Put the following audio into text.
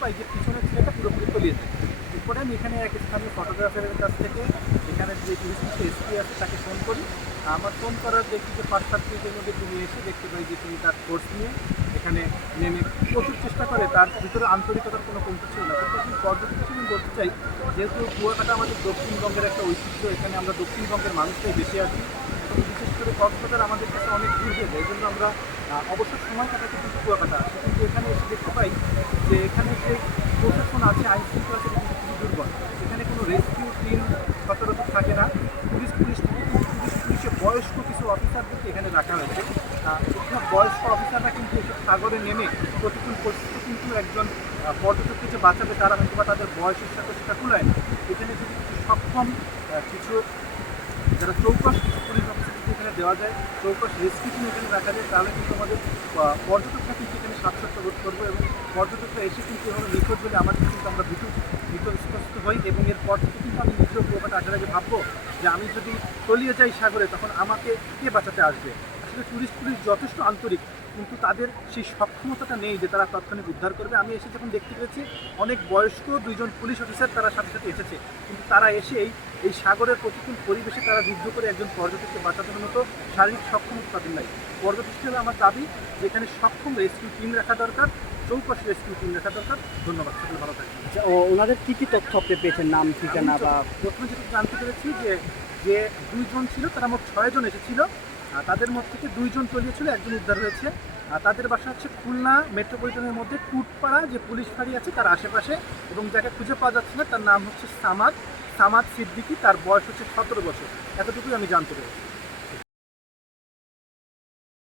পাই যে পিছনের ছেলেটা পুরোপুরি তলিয়ে যায়। এরপরে আমি এখানে এক স্থানীয় ফটোগ্রাফারের কাছ থেকে এখানে যে টুরিস্ট এসপি আছে তাকে ফোন করি। আমার ফোন করার দেখি যে ৫-৭ মিনিটের মধ্যে তিনি এসে দেখতে পাই যে তিনি তার কোর্স নিয়ে এখানে নেমে প্রচুর চেষ্টা করে, তার ভিতরে আন্তরিকতার কোনো কমতি ছিল না। কিন্তু আমি পর্যটক হিসেবে আমি বলতে চাই, যেহেতু কুয়াকাটা আমাদের দক্ষিণবঙ্গের একটা ঐতিহ্য, এখানে আমরা দক্ষিণবঙ্গের মানুষটাই বেশি আছি এবং বিশেষ করে কক্সবাজার আমাদের কাছে অনেক দূর হয়ে যায়, এই জন্য আমরা অবসর সময় কাটাতে কিন্তু কুয়াকাটা আসি। কিন্তু এখানে এসে দেখতে পাই যে এখানে যে প্রশাসন আছে, আইন শৃঙ্খলা সেটা কিন্তু খুবই দুর্বল। এখানে কোনো রেস্কিউ টিম সচরাচর থাকে না। পুলিশ থাকে, কিন্তু পুলিশে বয়স্ক কিছু অফিসারদেরকে এখানে রাখা হয়েছে। এসব বয়স্ক অফিসাররা কিন্তু এসব সাগরে নেমে প্রতিকূল পরিস্থিতি কিন্তু একজন পর্যটককে যে বাঁচাবে তারা হয়তো বা তাদের বয়সের সাথে সেটা কুলায় না। এখানে যদি কিছু সক্ষম কিছু যারা চৌকস কিছু পুলিশ অফিসার যদি এখানে দেওয়া যায়, চৌকস রেস্কিউ টিম এখানে রাখা যায়, তাহলে কিন্তু আমাদের পর্যটকরা কিন্তু এখানে স্বাচ্ছন্দ্য বোধ করবো এবং পর্যটকরা এসে কিন্তু এভাবে নিখোঁজ হলে আমাদের কিন্তু আমরা বিতস্ত হই এবং এরপর থেকে কিন্তু আমি নিজেও কুয়াকাটা আসার আগে ভাববো যে আমি যদি তলিয়ে যাই সাগরে তখন আমাকে কে বাঁচাতে আসবে। আসলে পুলিশ যথেষ্ট আন্তরিক, কিন্তু তাদের সেই সক্ষমতাটা নেই যে তারা তাৎক্ষণিক উদ্ধার করবে। আমি এসে যখন দেখতে পেয়েছি অনেক বয়স্ক 2জন পুলিশ অফিসার তারা সাথে সাথে এসেছে, কিন্তু তারা এসেই এই সাগরের প্রতিকূল পরিবেশে তারা যুদ্ধ করে একজন পর্যটককে বাঁচানোর মতো শারীরিক সক্ষমতা তাদের নাই। পর্যটক হিসেবে আমার দাবি যে এখানে সক্ষম রেস্কিউ টিম রাখা দরকার, চৌকস রেস্কিউ টিম রাখা দরকার। ধন্যবাদ, সকলে ভালো থাকবেন। আচ্ছা, ওনাদের কি তথ্য আপনি পেয়েছেন, নাম ঠিকানা বা? প্রথমে যেটা জানতে পেরেছি যে যে 2জন ছিল তারা মোট 6জন এসেছিল, তাদের মধ্যে থেকে 2জন তলিয়েছিল, একজন উদ্ধার হয়েছে। তাদের বাসা হচ্ছে খুলনা মেট্রোপলিটনের মধ্যে কুটপাড়া যে পুলিশ ফাঁড়ি আছে তার আশেপাশে, এবং যাকে খুঁজে পাওয়া যাচ্ছে না তার নাম হচ্ছে সামাদ সিদ্দিকী, তার বয়স হচ্ছে 17 বছর। এতটুকুই আমি জানতে পেরেছি।